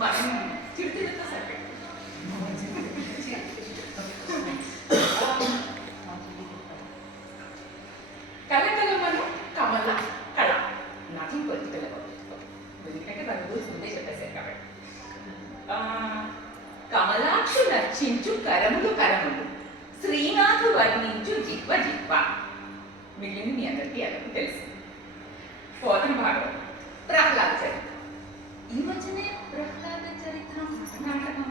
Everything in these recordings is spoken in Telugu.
మనం చిరుతిళ్ళతో సరిపెట్టు. కలకలమను కమల కళ నాకు పొలిటికల్ ఎందుకంటే మన రూల్స్ ముందే చెప్పేశారు కాబట్టి. కమలాక్షు నర్చించు కరములు కరములు, శ్రీనాథు వర్ణించు జిహ్వ జిహ్వ. మిగిలింది మీ అందరికీ అందరికీ తెలుసు. పోతన భాగవతం, ప్రహ్లాద చరిత్ర. ఈ మధ్యనే ప్రహ్లాద చరిత్ర నాటకం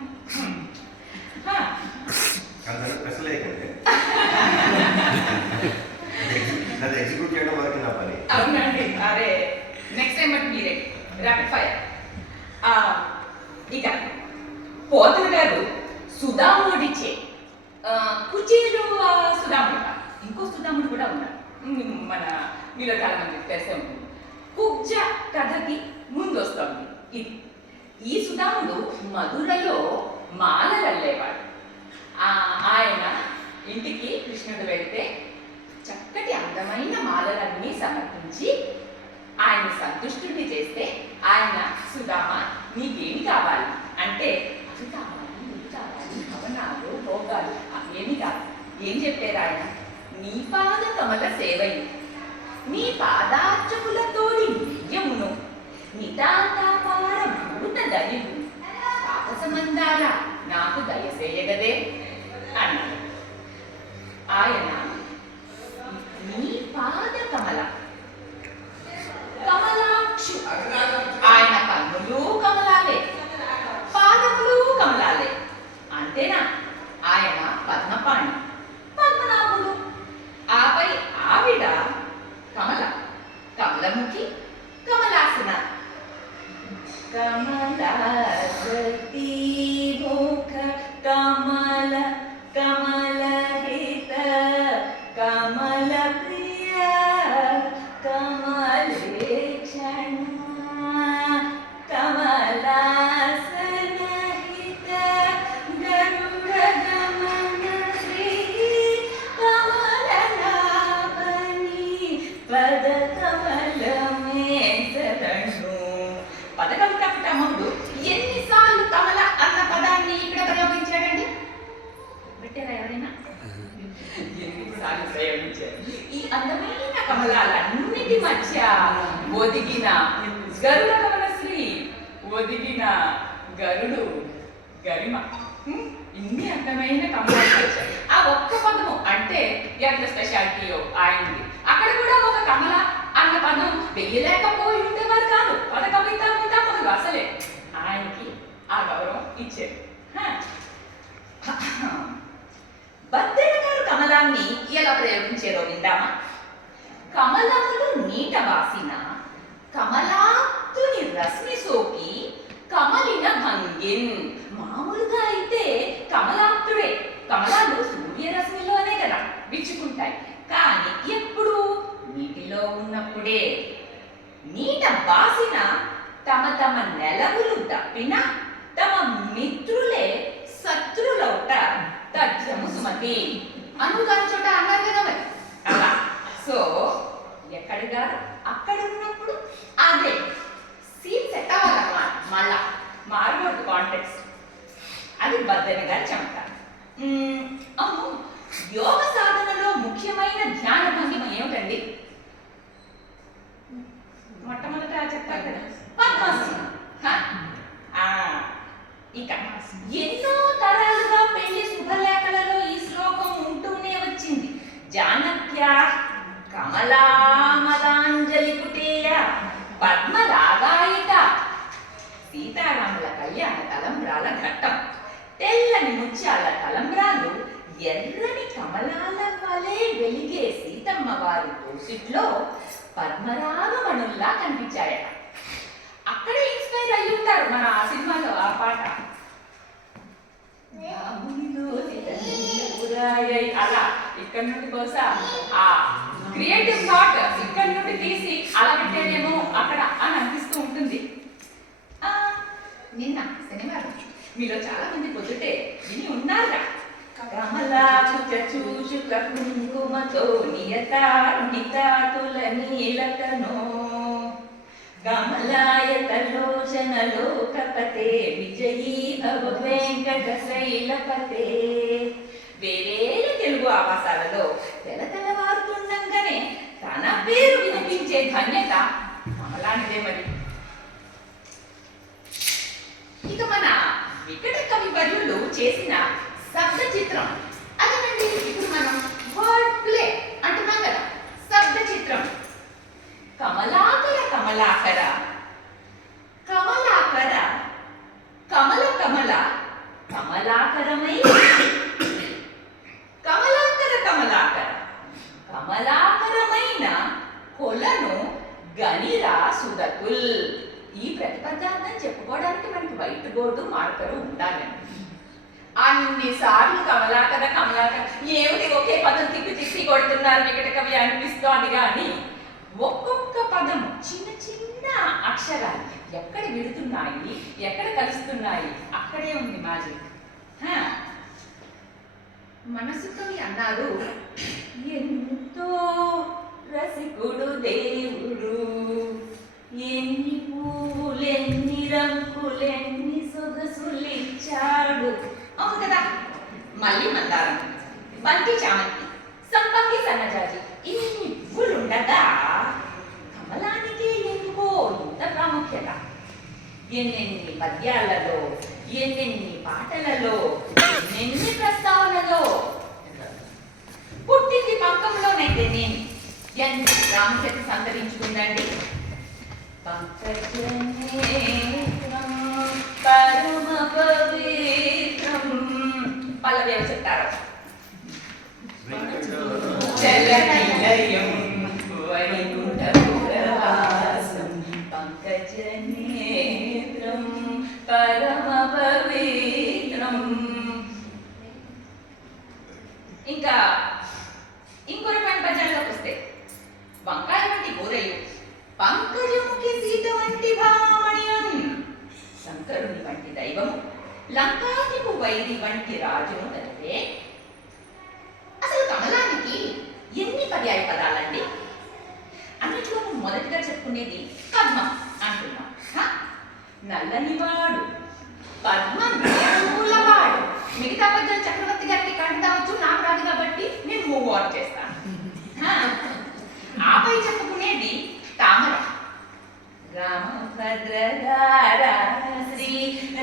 అవునండి. అరే నెక్స్ట్ టైం బట్టి మీరే ర్యాపిడ్ ఫైర్. ఇక పోతన గారు సుధాముడిచే కుచేలు సుధాముడు, ఇంకో సుధాముడు కూడా ఉన్నారు, మన మీలో చాలా మందికి తెలిసే ఉంటుంది. కుబ్జ కథకి ముందు వస్తుంది ఇది. ఈ సుధాముడు మధురలో మాలలల్లేవాడు. ఆయన ఇంటికి కృష్ణుడు వెళ్తే చక్కటి అందమైన మాలలన్నీ సమర్పించి ఆయన్ని సంతుష్టుడిని చేస్తే ఆయన సుధామ నీకేమి కావాలి అంటే అది కావాలి ఇది కావాలి భవనాలు భోగాలు ఏమి కాదు. ఏం చెప్పారు ఆయన? నీ పాద కమల సేవయు, నీ పాదార్చకులతోడి నిత్యమును, నితాంతాపార భూత దయు, పాపసమందాల నాకు దయసేయగదే అన్నాడు. ఆయన నీ పాద కమల కమలాక్షు, ఆయన కన్నులు కమలాలే, పాదములు కమలాలే. అంతేనా? ఆయన పద్మపాణి, పద్మనాభుడు. ఆపై ఆవిడ కమల, కమలముఖి, కమలాసన. కమలాసతి ముఖ కమల కమలహిత కమల ప్రియ కమలేక్షణ కమలాసనహిత గరుడ గమన శ్రీ కమలనాభని పద కమలమే శరణు. పదకవిత పితామహుడు ఎన్నిసార్లు కమల అన్న పదాన్ని ఇక్కడ ప్రయోగించాడండి? పెట్టారా ఎవరైనా? ఎన్నిసార్లు ప్రయోగించారు? ఈ అందమైన కమలాలన్నిటి మధ్య ఒదిగిన గరుడ గమనశ్రీ, ఒదిగిన గరుడు గరిమ, ఇన్ని అందమైన కమలాలు వచ్చాయి. ఆ ఒక్క పదము అంటే ఎంత స్పెషాలిటీయో ఆయనది. అక్కడ కూడా ఒక కమల అన్న పదం వెయ్యలేకపోయి ఉండేవారు కాదు పద కవిత పితామహుడు. అసలే ఆయనకి ఆ గౌరవం ఇచ్చారు. బద్దెన గారు కమలాన్ని ఎలా ప్రయోగించారో విందామా? కమలములు నీట వాసిన కమలాప్తుని రశ్మి సోకి కమలిన భంగిన్. మామూలుగా అయితే కమలాప్తుడే, కమలాలు సూర్యరశ్మిలోనే కదా విచ్చుకుంటాయి. కానీ ఎప్పుడు నీటిలో ఉన్నప్పుడే. నీట బాసిన తమ తమ నెలవులు దప్పిన తమ మిత్రులే శత్రులౌట తథ్యము సుమతి. అనుగాని చోట అన్నారు కదా మరి అలా. సో ఎక్కడిగా అక్కడ ఉన్నప్పుడు అదే సీన్ సెట్ అవ్వాలన్నమాట. మళ్ళా మారకూడదు కాంటెక్స్ట్. అది బద్దెన గారు చెప్తారు. అవును, యోగ సాధనలో ముఖ్యమైన ధ్యాన భంగిమ ఏమిటండి? మొట్టమొదట చెప్తారు కదా పద్మాసనం. ఇక ఎన్నో తరాలుగా పెళ్లి శుభలేఖలలో ఈ శ్లోకం ఉంటూనే వచ్చింది. జానక్య కమలామదాంజలి కుటేయ పద్మరాగాయిత. సీతారాముల కళ్యాణ తలంబ్రాల ఘట్టం. తెల్లని ముత్యాల తలంబ్రాలు ఎర్రని కమలాల వలె వెలిగే సీతమ్మ వారి తోసిట్లో పద్మరాగమణుల్లా కనిపించాయట. అక్కడే ఇన్స్పైర్ అయ్యి ఉంటారు మన ఆ సినిమాలో ఆ పాట. అలా ఇక్కడ నుండి బహుశా ఆ క్రియేటివ్ థాట్ ఇక్కడ నుండి తీసి అలా పెట్టేదేమో అక్కడ అని అనిపిస్తూ ఉంటుంది. నిన్న శనివారం మీలో చాలా మంది పొద్దుటే విని ఉన్నారా? కమలాకుచ చూచుక కుంకుమతో నియతారుణితాతుల నీలతనో కమలాయతలోచనలోకపతే విజయీ భవ వెంకటశైలపతే. వేవేల తెలుగు ఆవాసాలలో తెలతెలవారుతుండగానే తన పేరు వినిపించే ధన్యత కమలానిదే మరి. ఇక మన వికట కవి వర్యులు చేసిన శబ్ద చిత్రం అదేనండి. ఇప్పుడు మనం వర్డ్ ప్లే అంటున్నాం కదా, శబ్ద చిత్రం. కమలాకర కమలాకర కమలాకర కమల కమల కమలాకరమై కమలాకర కమలాకర కమలాకరమైన కొలను గనిరా సుదకుల్. ఈ ప్రతిపదార్థం చెప్పుకోవడానికి మనకి వైట్ బోర్డు మార్కరు ఉండాలండి. అన్నిసార్లు కమలాకర కమలాకర ఏమిటి ఒకే పదం తిప్పి తిప్పి కొడుతున్నారు వికట కవి అనిపిస్తోంది. కానీ ఒక్కొక్క పదం చిన్న చిన్న అక్షరాలు ఎక్కడ విడుతున్నాయి, ఎక్కడ కలుస్తున్నాయి, అక్కడే ఉంది మ్యాజిక్. మనసు కవి అన్నారు, ఎంతో రసికుడు దేవుడు, ఎన్ని పూలెన్ని రంగులెన్ని సొగసులిచ్చాడు. అవును కదా. మళ్ళీ మందారం, బంతి చామంతి, సంపంగి సన్నజాజి ఇన్ని పువ్వులుండగా కమలానికి ఎందుకో ఇంత ప్రాముఖ్యత. ఎన్నెన్ని పద్యాలలో, ఎన్నెన్ని పాటలలో, ఎన్నెన్ని ప్రస్తావనలో. పుట్టింది పంకంలోనైతే నేను ఎంత ప్రాముఖ్యత సంతరించుకుందండి. పంకజనేత్రం పరమ పవిత్రం. పల్లవేవ చెప్తారు. చలనిలయం వైకుంఠపురవాసం పంకజనేత్రం పరమ పవిత్రం. ఇంకా ఇంకో రకమైన పద్యాల్లోకి వస్తే, వంకాయ వంటి కూరయు పంకజముఖి సీత వంటి భామణ్యం, శంకరుని వంటి దైవము లంకాదికు వైరి వంటి రాజును కలిపే. అసలు కమలానికి ఎన్ని పర్యాయ పదాలండి? అన్నిట్లో మొదటిగా చెప్పుకునేది పద్మం అంటున్నాం. నల్లనివాడు, పద్మం మూలవాడు. మిగతా పద్యాలు చక్రవర్తి గారికి కంటావచ్చు, నాకు రాదు కాబట్టి నేను మూవ్ ఆన్ చేస్తాను. ఆపై చెప్పుకునేది తామర. రామభద్రధార శ్రీ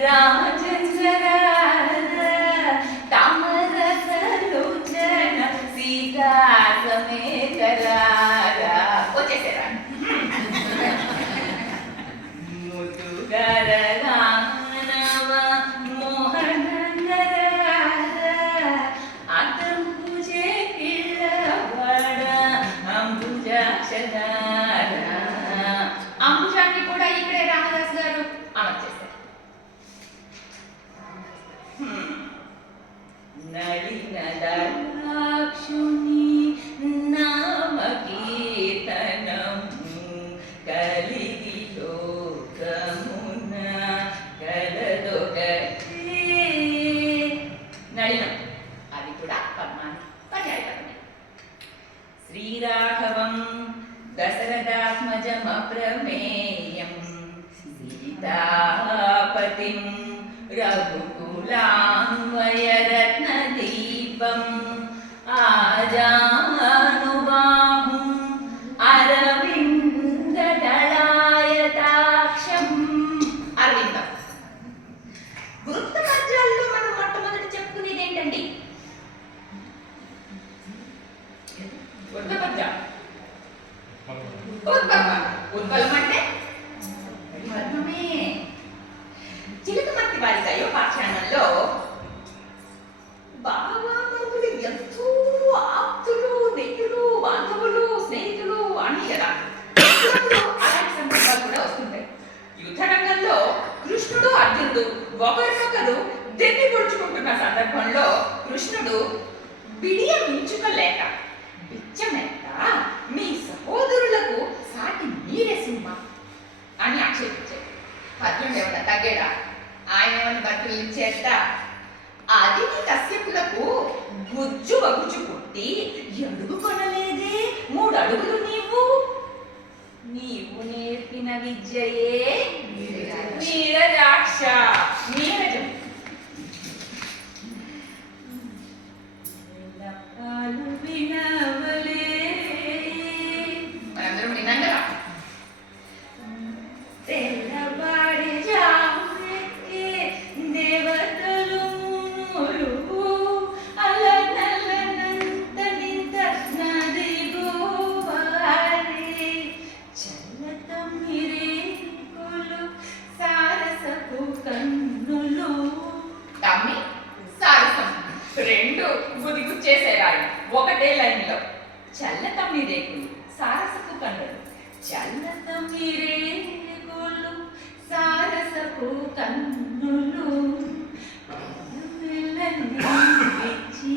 రామచంద్ర తామర సలోచన సీతా సమేతరార. వచ్చేసారా? ముతుగర రానవ మోహన అతంబుజే పిల్లవాడ అంబుజాక్షదార. అంబుజాన్ని కూడా ఇక్కడే రామదాస్ గారు అమర్చేశారు. నళినదాక్షుని నామ కీర్తనము కలిగి లోకమున కలదొకటి. నళినం అది కూడా పద్మాన్ని పర్యాయపదమే. శ్రీరాఘవం దశరథాత్మజమప్రమేయం సీతాపతిం రఘుకులాన్వయరత్నదీపం ఆజానుబాహుం అరవిందదళాయతాక్షం. అరవిందం. వృత్త పద్యాల్లో మనం మొట్టమొదటి చెప్పుకునేది ఏంటండి? వృత్త పద్యాలు. ఉద్బలం అంటే పద్మమే. చిలకమర్తి వారి దైవపాఖ్యానంలో బావామరుదులు ఎంతో ఆప్తులు, మిత్రులు, బాంధవులు, స్నేహితులు అని కదా. అలాంటి సందర్భాలు కూడా వస్తుంటాయి. యుద్ధ రంగంలో కృష్ణుడు అర్జునుడు ఒకరినొకరు దెబ్బి పొడుచుకుంటున్న సందర్భంలో కృష్ణుడు బిడియ మించుకోలేక బిచ్చమెత్త మీ సహోదరులకు సాటి మీరే సింహ అని ఆక్షేపించాడు. అర్జునుడు ఏమన్నా తగ్గాడా? ఆయన ఏమన్నా బతులు ఇచ్చేట? అదితి కశ్యపులకు గుజ్జు వగుచు పుట్టి అడుగు కొనలేదే 3 అడుగులు నీవు. నీవు నేర్పిన విద్యయే నీరజాక్ష. నీరజం వినవలే. మనందరం విన్నాం కదా. తెల్లవాడి జామెక్కే దేవతలు అలనలనంత నది గోవారే చల్లతమ్మిరేకులు సారసపు కన్నులు. తమ్మి సారసం రెండు గుదిగుచ్చేసారు ఆయన ఒకటే లైన్లో. చల్లతమ్మిరేకులు సారసపు కన్నులు. చల్లతమ్మిరేకులు సారసపు కన్నులు మెల్లనిచ్చి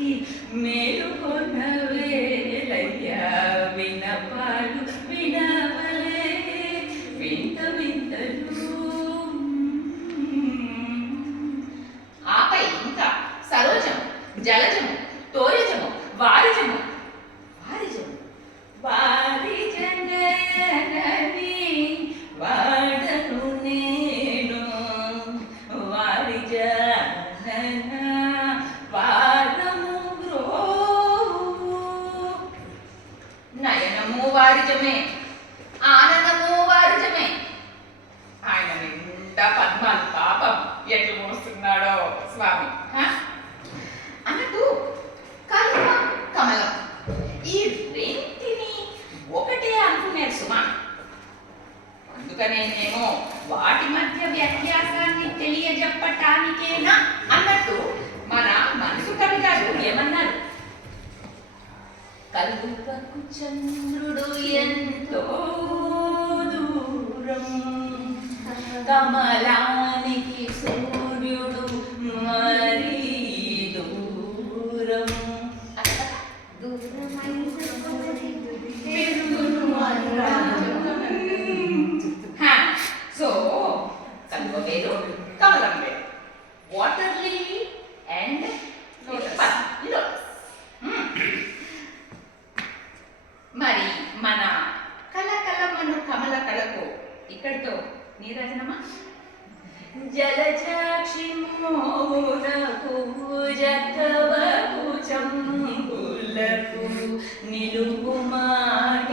మేలుకొన్న వేళయ్యా వినపాలు వినవలే వింత వింతలు. ఆపై ఇంకా సరోజము, జలజము, తోయజము, వారిజము. వారిజము వారిజనని వాడను నేను వారిజన వారము బ్రోవు. నయనము వారిజమే, ఆనందము వారిజమే. ఆయన నిండా పద్మాలు పాపం ఎట్లు మోస్తున్నాడో స్వామి. అన్నట్టు కలువ కమలం ఈ రెంటిని ఒకటే అనుకున్నారు సుమా. అందుకనేమో వాటి మధ్య వ్యత్యాసాన్ని తెలియజెప్పటానికేనా అన్నట్టు మన మనసు కవి గారు ఏమన్నారు? కలువకు చంద్రుడు ఎంతో దూరం, కమలానికి సూర్యుడు మరీ దూరం. సో కలువ వేరు, కమలం వేరు. Water lily and lotus. మరి మన కలకలమను కమల కళకు ఇక్కడితో నీరాజనమా. జలజాక్షి మోనకు జగవకు చంబులకు నిలువు మాణిక్యముల